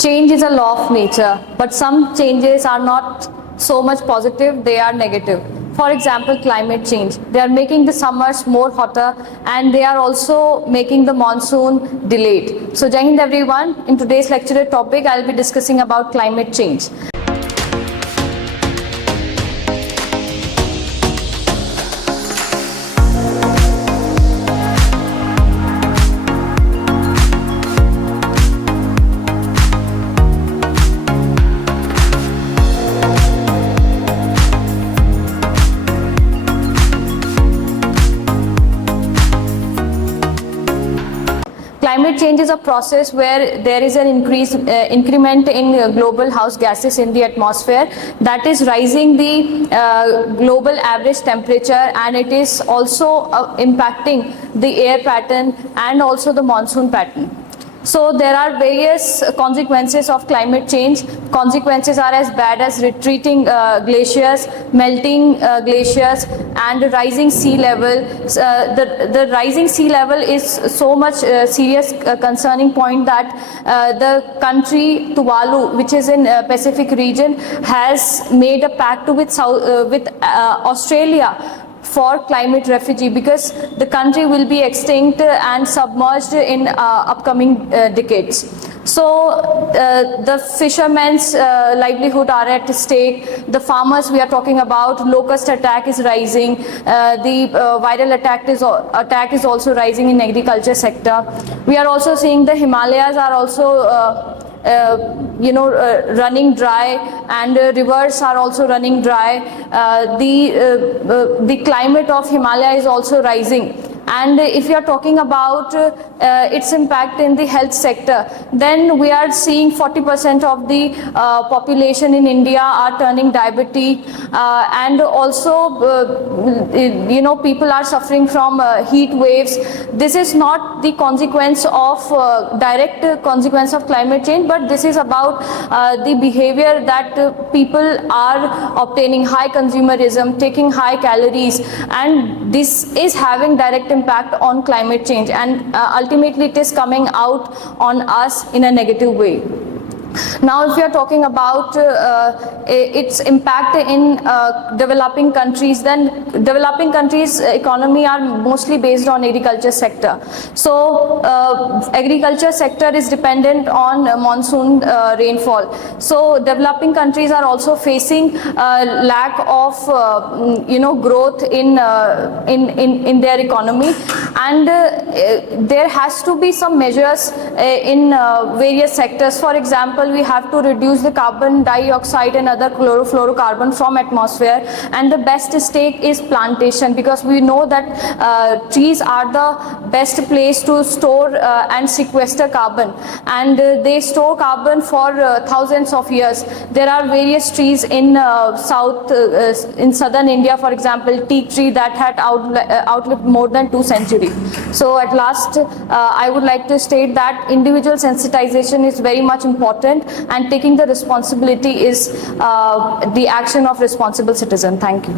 Change is a law of nature, but some changes are not so much positive, they are negative. For example, climate change. They are making the summers more hotter and they are also making the monsoon delayed. So Jai Hind everyone, in today's lecture topic, I will be discussing about climate change. Climate change is a process where there is an increment in global house gases in the atmosphere that is rising the global average temperature, and it is also impacting the air pattern and also the monsoon pattern. So there are various consequences of climate change. Consequences are as bad as retreating glaciers, melting glaciers, and rising sea level. The rising sea level is so much serious concerning point that the country Tuvalu, which is in Pacific region, has made a pact with Australia for climate refugee, because the country will be extinct and submerged in upcoming decades. So the fishermen's livelihood are at stake. The farmers we are talking about, locust attack is rising. The viral attack is also rising in agriculture sector. We are also seeing the Himalayas are also running dry, and rivers are also running dry. The climate of Himalaya is also rising. And if you are talking about its impact in the health sector, then we are seeing 40% of the population in India are turning diabetic, and also people are suffering from heat waves. This is not the consequence of direct consequence of climate change, but this is about the behavior that people are obtaining, high consumerism, taking high calories, and this is having direct impact on climate change, and ultimately it is coming out on us in a negative way. Now if we are talking about its impact in developing countries, then developing countries' economy are mostly based on agriculture sector. So agriculture sector is dependent on monsoon rainfall. So developing countries are also facing lack of growth in their economy, and there has to be some measures in various sectors. For example, we have to reduce the carbon dioxide and other chlorofluorocarbon from atmosphere, and the best stake is plantation, because we know that trees are the best place to store and sequester carbon, and they store carbon for thousands of years. There are various trees in in southern India, for example, teak tree that had outlived more than 2 centuries. So at last I would like to state that individual sensitization is very much important, and taking the responsibility is the action of responsible citizen. Thank you.